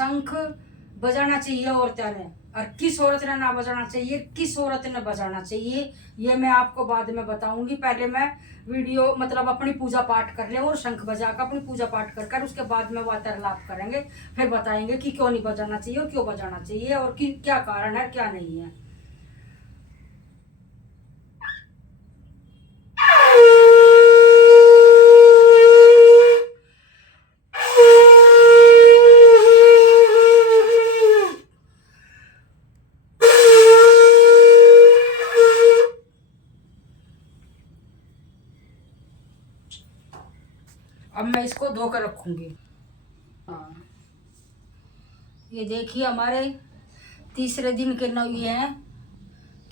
शंख बजाना चाहिए औरतें ने, और किस औरत ने ना बजाना चाहिए, किस औरत ने बजाना चाहिए, ये मैं आपको बाद में बताऊंगी। पहले मैं वीडियो मतलब अपनी पूजा पाठ कर लें और शंख बजा कर अपनी पूजा पाठ कर कर उसके बाद में वार्तालाप करेंगे, फिर बताएंगे कि क्यों नहीं बजाना चाहिए और क्यों बजाना चाहिए और कि क्या कारण है क्या नहीं है। अब मैं इसको धोकर रखूंगी। हाँ, ये देखिए हमारे तीसरे दिन के नौये हैं।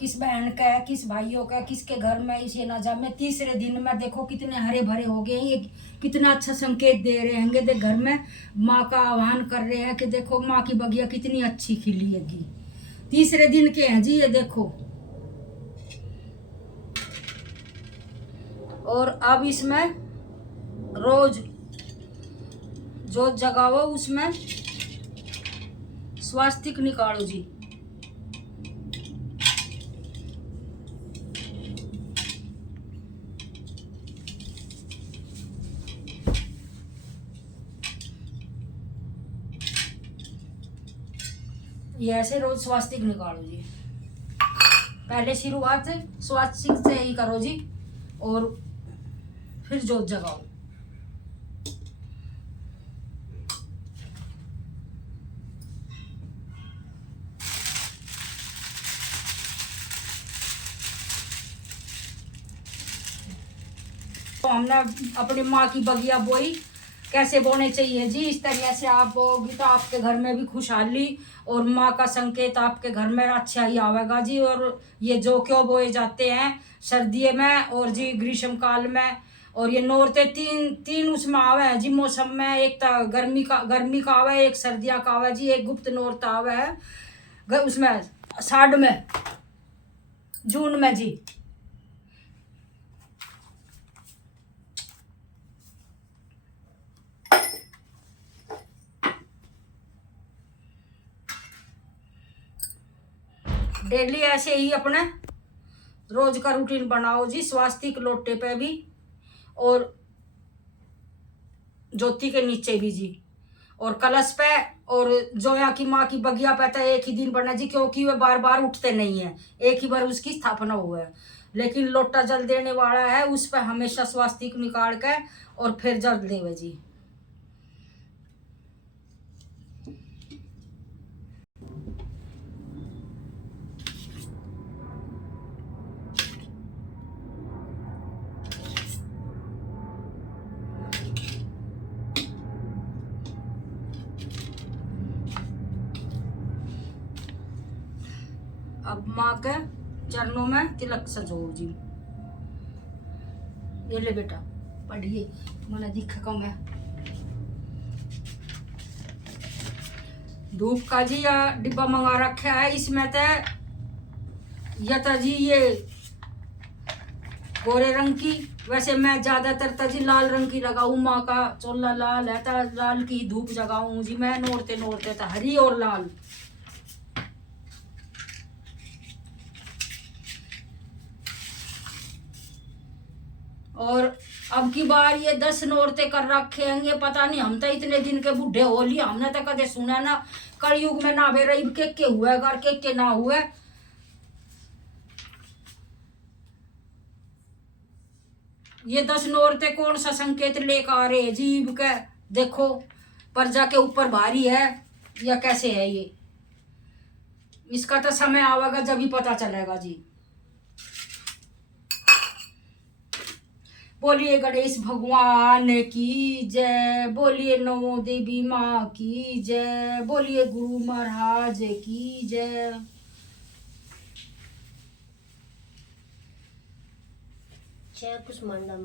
किस बहन का है, किस भाइयों का, किसके घर में इसे ना जामे। तीसरे दिन में देखो कितने हरे भरे हो गए। ये कितना अच्छा संकेत दे रहे हैं। देख घर में माँ का आह्वान कर रहे हैं कि देखो माँ की बगिया कितनी अच्छी खिली हैगी। तीसरे दिन के हैं जी ये देखो। और अब इसमें रोज जोत जगाओ, उसमें स्वास्तिक निकालो जी। ये ऐसे रोज स्वास्तिक निकालो जी। पहले शुरुआत स्वास्तिक से ही करो जी और फिर जोत जगाओ। तो हमने अपनी माँ की बगिया बोई, कैसे बोने चाहिए जी। इस तरह से आप बोगी तो आपके घर में भी खुशहाली और माँ का संकेत आपके घर में अच्छा ही आवेगा जी। और ये जो क्यों बोए जाते हैं सर्दी में और जी ग्रीष्म काल में। और ये नौरते तीन उसमें आवे हैं जी मौसम में। एक तो गर्मी का आवे, एक सर्दियाँ का आवे जी, एक गुप्त नौरता आवे है उसमें साढ़ में जून में जी। डेली ऐसे ही अपने रोज का रूटीन बनाओ जी। स्वास्तिक लोटे पे भी और ज्योति के नीचे भी जी, और कलश पे और जोया की माँ की बगिया पे तो एक ही दिन बनना जी, क्योंकि वे बार बार उठते नहीं है। एक ही बार उसकी स्थापना हुआ है। लेकिन लोटा जल देने वाला है उस पर हमेशा स्वास्तिक निकाल के और फिर जल देवे जी। अब माँ के चरणों में तिलक सजो जी। ये ले बेटा पढ़िए, मैंने दिखा कम है। धूप का जी या डिब्बा मंगा रखा है। इसमें तो या तो जी ये गोरे रंग की, वैसे मैं ज्यादातर तो जी लाल रंग की लगाऊं। माँ का चोला लाल है तो लाल की धूप जगाऊं जी मैं। नोरते नोरते तो हरी और लाल। और अब की बार ये 10 नौरते कर रखे होंगे, पता नहीं। हम तो इतने दिन के बूढ़े हो लिए, हमने तो कदे सुना ना कलयुग में ना बेरा के हुआ घर के ना हुआ। ये 10 नौरते कौन सा संकेत लेकर आ रहे हैं जीव के। देखो प्रजा के ऊपर भारी है या कैसे है ये। इसका तो समय आवेगा जब ही पता चलेगा जी। बोलिए गणेश भगवान की जय, बोलिए नवो देवी माँ की जय, बोलिए गुरु महाराज की जय। जय कुष्मांडा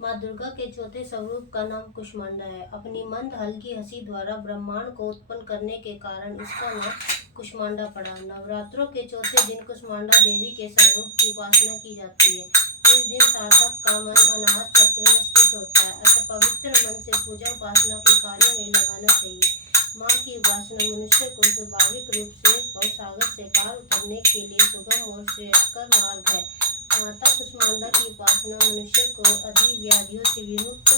माँ दुर्गा के चौथे स्वरूप का नाम कुष्मांडा है। अपनी मंद हल्की हंसी द्वारा ब्रह्मांड को उत्पन्न करने के कारण इसका नाम कुष्मांडा पड़ा। नवरात्रों के चौथे दिन कुष्मांडा देवी के स्वरूप की उपासना की जाती है। इस दिन साधक का मन अनाहत चक्र में स्थित होता है, अतः पवित्र मन से पूजा उपासना के कार्यों में लगाना चाहिए। माँ की उपासना मनुष्य को स्वाभाविक रूप से भवसागर से पार उतरने के लिए सुगम और श्रेयस्कर मार्ग है। माता कुष्मांडा की उपासना मनुष्य को आदि व्याधियों से विमुक्त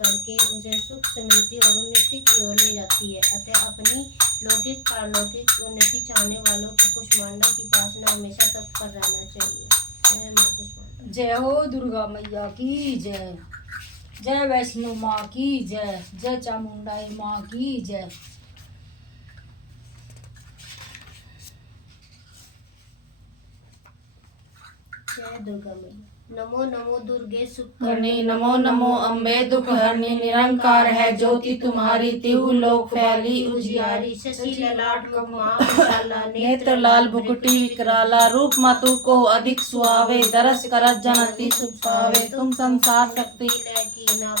करके उसे सुख समृद्धि और उन्नति की ओर ले जाती है। अतः अपनी लौकिक पारलौकिक उन्नति चाहने वालों को कुष्मांडा की उपासना हमेशा तत्पर रहना चाहिए। जय माँ कुष्मांडा। जय हो दुर्गा मैया की जय। जय वैष्णो माँ की जय। जय चामुंडाई माँ की जय। जय दुर्गा मैया। नमो नमो दुर्गे सुख करणी, नमो नमो अम्बे दुख हरणी, निरंकार है ज्योति तुम्हारी, तिहु लोक फैली उजियारी। शशि ललाट मुख विशाला, नेत्र लाल भुकुटी विकराला, रूप मातु को अधिक सुहावे, दरस करत जनति सुख पावे। तुम संसार शक्ति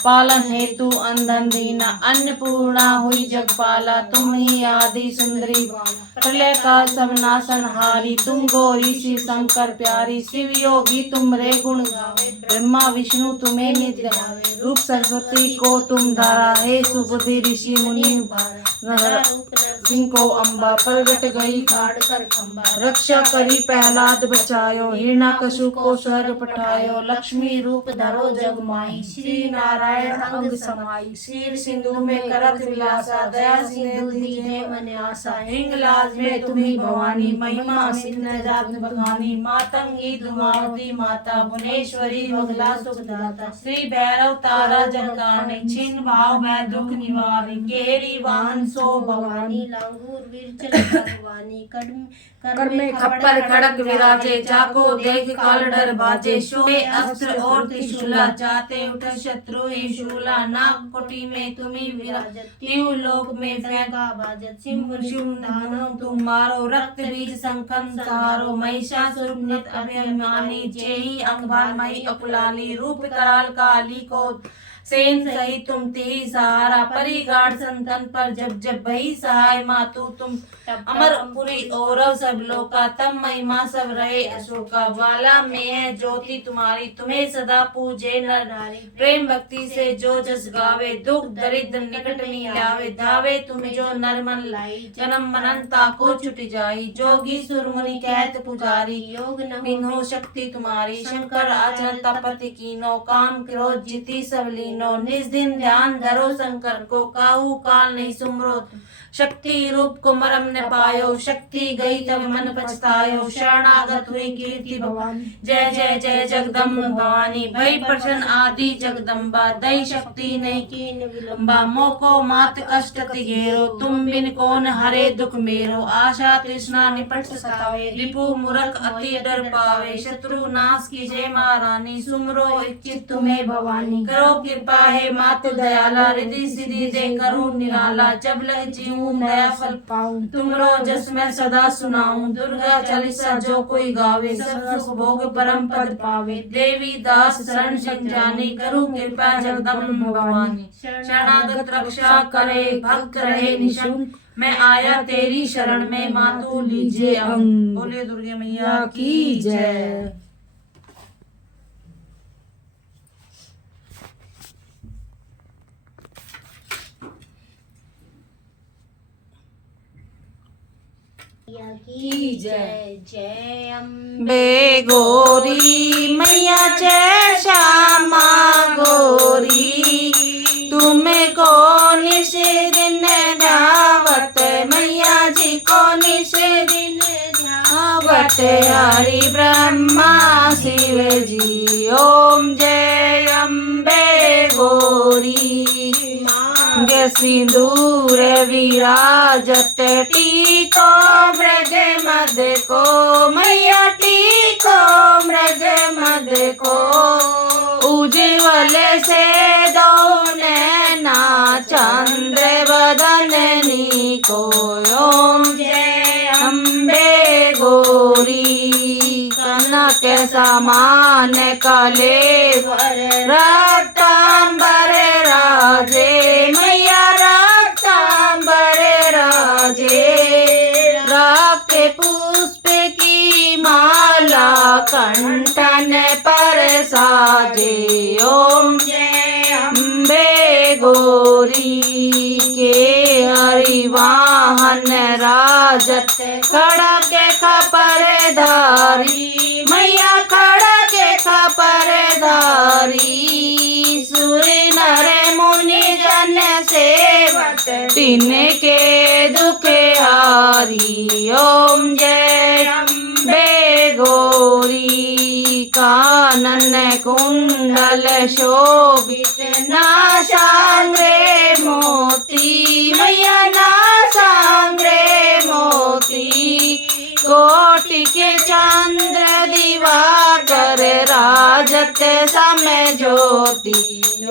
पालन हेतु अंधन दीना, अन्नपूर्णा हुई जगपाला, तुम ही आदि सुंदरी प्रलय काल सब नाशनहारी। तुम गौरी शिव शंकर प्यारी, शिव योगी तुम रे गुण गावे, ब्रह्मा विष्णु तुम्हें नित्य गावे। रूप सरस्वती को तुम धारा, हे सुबुद्धि ऋषि मुनि सिंह को अम्बा, प्रगट गई खाड़ कर खम्बा। रक्षा करी प्रहलाद बचायो, हिरण्यकशिपु को स्वर्ग पठायो। लक्ष्मी रूप धरो जग माई, श्री नारायण अंग समाई। शीर सिंधु में करत विलासा, दया सिंधु दीजे मन आशा। हिंगलाज में तुम्ही भवानी, महिमा असित न जात बखानी। मातंगी धुमावती माता, भुवनेश्वरी बगला सुखदाता। श्री भैरव तारा जगतारणी, छिन्न भाव भय दुख निवारी। केरी वाहन सो भवानी, लांगूर वीर भगवानी। कर में खप्पर खड़क विराजे, जाको देख काल डर बाजे। शोभे अस्त्र और त्रिशूला, जाते उठ शत्रु ही शूला। नाग कोटि में तुम्ही विराजत, तिहु लोक में फैंका बाजत। सिंह शिव दानव तुम मारो, रक्त बीज संखन सहारो। महिषासुर नित अभिमानी, जेहि अंगभार मई अकुलाली। रूप कराल काली को सेन सही तुम तेहि सहारा। परिगाढ़ संतन पर जब जब बही सहाय, मातु तुम अमरपुरी औरव सब लोका। तब महिमा सब रहे अशोका, वाला में है ज्योति तुम्हारी। तुम्हें सदा पूजे नर नारी, प्रेम भक्ति से जो जस गावे। दुख दरिद्र निकट नहीं लावे, धावे तुम जो नर मन लाई। जन्म मनन ताको छुट जाई, जोगी सुर मुनि कहत पुजारी। योग न शक्ति तुम्हारी, शंकर आचरण तपति कीनो। काम क्रोध जीती सब लीनो, निज दिन ध्यान धरो शंकर को। काहू काल नहीं सुमरो, शक्ति रूप को मरम न पायो। शक्ति गई तब मन पछतायो, शरणागत हुई कीर्ति भवानी। जय जय जय जगदम्ब भवानी, भई प्रसन्न आदि जगदम्बा। दई शक्ति नहीं कीन विलंबा, मोको मात कष्ट घेरो। तुम बिन कौन हरे दुख मेरो, आशा तृष्णा निपट सतावे। रिपु मूर्ख अति डर पावे, शत्रु नाश कीजे महारानी। सुमरो इच्छित तुम्हें भवानी, करो कृपा है मातु दयाला। रिद्धि सिद्धि दे करूं निराला, जब लग जीऊं दया फल पाऊं। तुमरो जस मैं सदा सुनाऊं, दुर्गा चालीसा जो कोई गावे। सब सुख भोग परम पद पावे, देवी दास शरण सिंह जानी। करूं कृपा जगदम्ब भवानी, शरणागत रक्षा करे। भक्त रहे निशंक, मैं आया तेरी शरण में। मातु लीजिए अंग, बोले दुर्गे मैया की जय। की जय। जय बे गौरी मैया जय श्यामा गौरी। तुम्हें कौन से दिन ध्यावत, मैया जी कौन से दिन ध्यावत। हरि ब्रह्मा शिव जी, ओम जय अम्बे गौरी। सिंदूर विराजत, टीको मृग मद को। मैया टीको मृग मद को, उज्ज्वल से दो नैना चंद्र बदननी को। ओम जय अम्बे गौरी, कनक समान कलेवर रक्तांबर राजे। मैया रक्तांबर राजे, रक्त पुष्प की माला कंठन पर साजे। ओम जय अम्बे गौरी, के हरिवाहन वाहन राजत खड़ग खपरधारी मैया खड़ग खपरधारी सूर्य नर मुनि जन सेवत तिनके दुख हारी ओम जय अम्बे गौरी कानन कुंडल शोभित नासांग्रे मोती मैया नासांग्रे मोती कोटि के चंद्र दिवाकर राजत समय ज्योति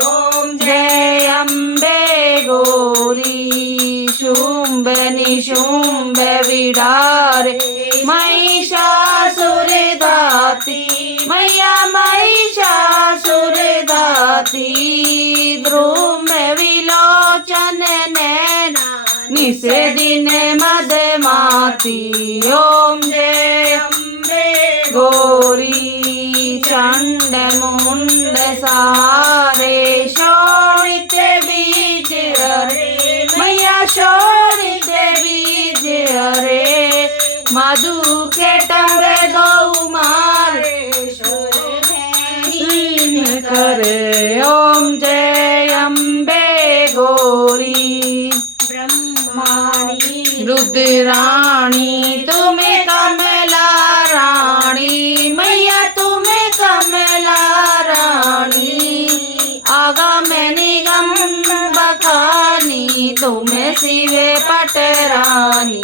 ओम जय अम्बे गौरी शुंभ निशुंभ विडारे महिषासुर दाती मैया महिषासुर दाती द्रुम विलोचन नैना निसे दिन मदमाती ओम जय अम्बे गौरी चंड मुंड सारे शोणित बीज हरे मैया शोणित बीज हरे मधु के टंबे गौ मारे शोभहीन करे ओम जय अम्बे गौरी ब्रह्माणी रुद्राणी तुम्हें कमला रानी मैया तुम्हें कमला रानी आगम निगम बखानी तुम्हें शिवे पटरानी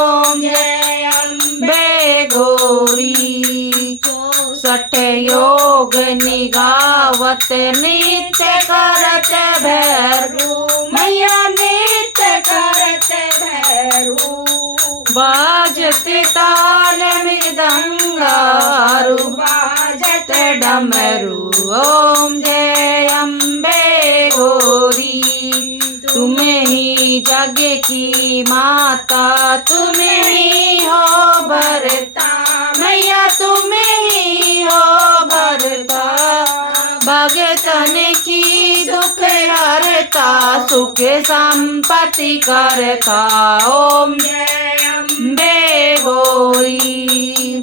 ओम जय अम्बे गौरी सठ योग निगावत नित्य करत भैरू मैया नित्य करत भैरू बाजत ताल मृदंगारू बाजत डमरू ओम जय अम्बे गौरी तुम्हें ही जग की माता तुम्हें ही हो भरता मैया तुम्हें ही हो भरता भगतन की दुख हरता सुख संपत्ति करता ओम जय अम्बे गौरी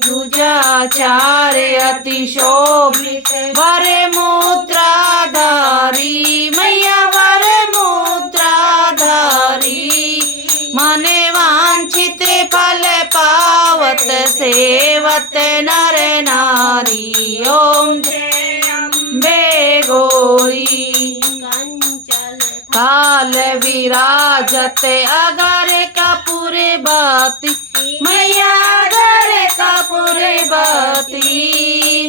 भुजाचार अति शोभित वर मुद्राधारी मैया वर मुद्राधारी मने वांछित फल पावत सेवत नर नारी ओम जय अम्बे गौरी काल विराजत अगर कपूर बाती मैया अगर कपूर बाती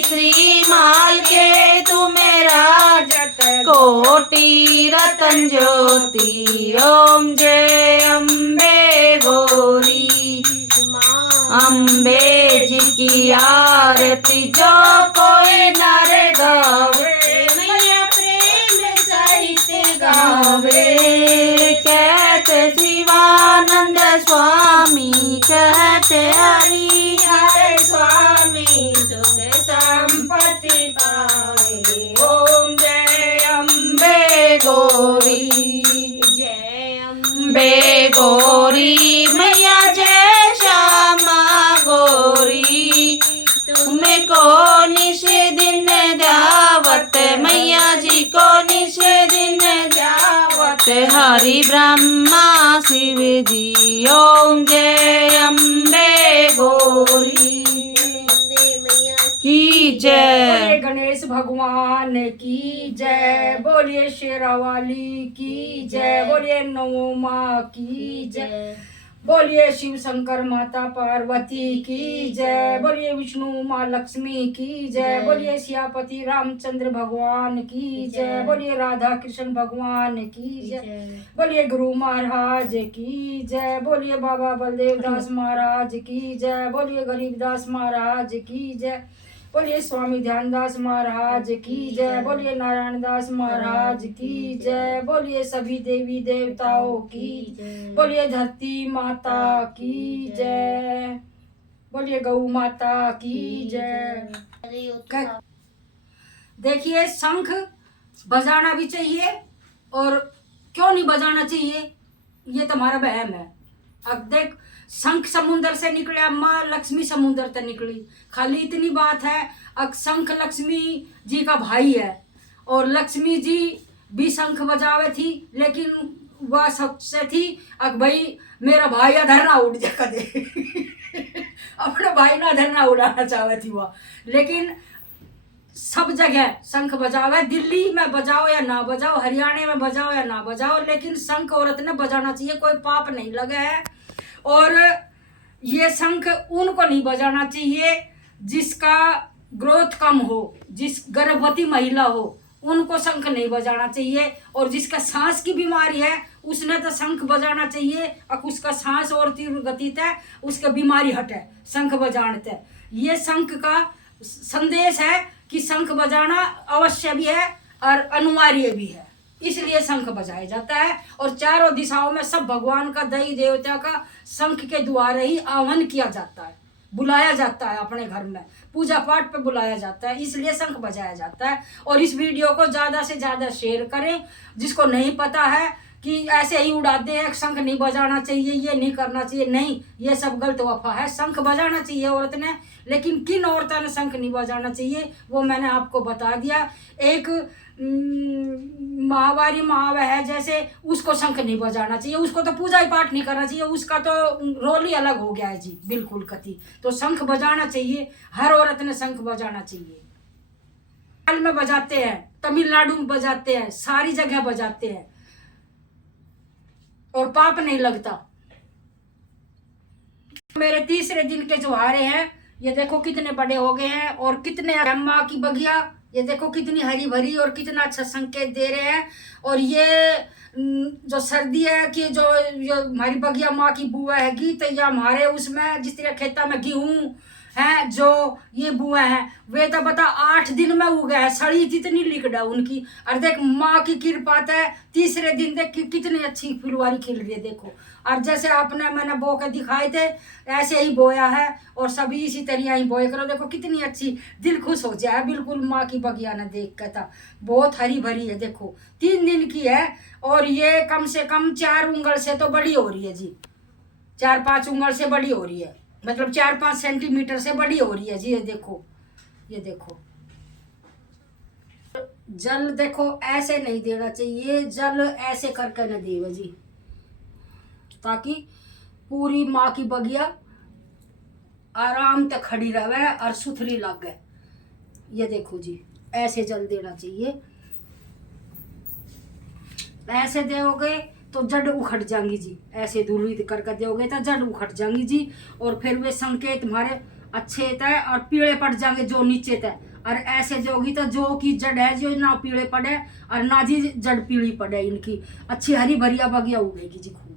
श्री माल के तुम्हें राजत कोटि रतन ज्योति ओम जय अम्बे गौरी अम्बे जी की आरती जो कोई नर गावे मैया प्रेम सहित गावे कहते शिवानंद स्वामी कहते हरि हर स्वामी सुख संपत्ति पाए ओम जय अम्बे गौरी जय अम्बे गौरी मैया जय श्यामा गौरी तुम्हें को निश दिन दावत मैया जी को निश दिन दावत हरि ब्रह्मा शिव जी ओम जय अम्बे गौरी की जय बोलिए गणेश भगवान की जय बोलिए शेरावाली की जय बोलिए नौ माँ की जय बोलिए शिव शंकर माता पार्वती की जय बोलिए विष्णु माँ लक्ष्मी की जय बोलिए सियापति रामचंद्र भगवान की जय बोलिए राधा कृष्ण भगवान की जय बोलिए गुरु महाराज की जय बोलिए बाबा बलदेव दास महाराज की जय बोलिए गरीबदास महाराज की जय बोलिए स्वामी ध्यानदास महाराज की जय बोलिए नारायण दास महाराज की जय बोलिए सभी देवी देवताओं की बोलिए धरती माता की जय बोलिए गौ माता की जय। देखिए शंख बजाना भी चाहिए और क्यों नहीं बजाना चाहिए ये तुम्हारा वहम है। अब देख शंख समुंदर से निकला, माँ लक्ष्मी समुंदर से निकली। खाली इतनी बात है, अब शंख लक्ष्मी जी का भाई है और लक्ष्मी जी भी शंख बजावे थी, लेकिन वह सबसे थी अब भाई मेरा भाई अधर ना उड़ जा कदे अपने भाई ना अधर ना उड़ाना चाहे थी वह। लेकिन सब जगह शंख बजावे, दिल्ली में बजाओ या ना बजाओ, हरियाणा में बजाओ या ना बजाओ, लेकिन शंख औरत ने बजाना चाहिए, कोई पाप नहीं लगा है। और ये शंख उनको नहीं बजाना चाहिए जिसका ग्रोथ कम हो, जिस गर्भवती महिला हो, उनको शंख नहीं बजाना चाहिए। और जिसका सांस की बीमारी है उसने तो शंख बजाना चाहिए, अब उसका सांस और तीव्र गति है, उसका बीमारी हटे शंख बजाने। ये शंख का संदेश है कि शंख बजाना अवश्य भी है और अनिवार्य भी है, इसलिए शंख बजाया जाता है। और चारों दिशाओं में सब भगवान का, देवी देवता का शंख के द्वारा ही आह्वान किया जाता है, बुलाया जाता है, अपने घर में पूजा पाठ पे बुलाया जाता है, इसलिए शंख बजाया जाता है। और इस वीडियो को ज़्यादा से ज़्यादा शेयर करें, जिसको नहीं पता है कि ऐसे ही उड़ाते हैं, शंख नहीं बजाना चाहिए, ये नहीं करना चाहिए, नहीं, ये सब गलत वफा है। शंख बजाना चाहिए औरत ने, लेकिन किन औरतों ने शंख नहीं बजाना चाहिए वो मैंने आपको बता दिया। एक माहवारी महावा है जैसे, उसको शंख नहीं बजाना चाहिए, उसको तो पूजा ही पाठ नहीं करना चाहिए, उसका तो रोल ही अलग हो गया है जी, बिल्कुल कति। तो शंख बजाना चाहिए, हर औरत ने शंख बजाना चाहिए। केरल में बजाते हैं, तमिलनाडु में बजाते हैं, सारी जगह बजाते हैं और पाप नहीं लगता। मेरे तीसरे दिन के जोहारे हैं, ये देखो कितने बड़े हो गए हैं और कितने अम्मा की बगिया, ये देखो कितनी हरी भरी और कितना अच्छा संकेत दे रहे हैं। और ये जो सर्दी है कि जो हमारी बगिया माँ की बुआ हैगी, तो ये हमारे उसमें जिस तरह खेता में गेहूँ है, जो ये बुआ है वे तो बता 8 दिन में उग है, सड़ी कितनी लिकड़ा उनकी। और देख माँ की कृपा है, तीसरे दिन देख कितनी अच्छी फुलवारी खिल रही है, देखो। और जैसे आपने मैंने बो के दिखाए थे ऐसे ही बोया है, और सभी इसी तरह ही बोए करो। देखो कितनी अच्छी, दिल खुश हो जाए बिल्कुल माँ की बगिया ने देख के। था बहुत हरी भरी है, देखो 3 दिन की है और ये कम से कम 4 उंगल से तो बड़ी हो रही है जी, 4-5 उंगल से बड़ी हो रही है, मतलब 4-5 सेंटीमीटर से बड़ी हो रही है जी। ये देखो, ये देखो। जल देखो ऐसे नहीं देना चाहिए, जल ऐसे करके न देवे जी, ताकि पूरी माँ की बगिया आराम से खड़ी रहे और सुथरी लगे। ये देखो जी, ऐसे जल देना चाहिए। ऐसे दोगे तो जड़ उखड़ जाएंगी जी, ऐसे दूरी करके दोगे तो जड़ उखड़ जाएंगी जी। और फिर वे संकेत तुम्हारे अच्छे तय और पीले पड़ जाएंगे जो नीचे तय। और ऐसे दोगी तो जो की जड़ है जो ना पीले पड़े और ना जी जड़ पीली पड़े, इनकी अच्छी हरी भरिया बगिया उगेगी जी खूब।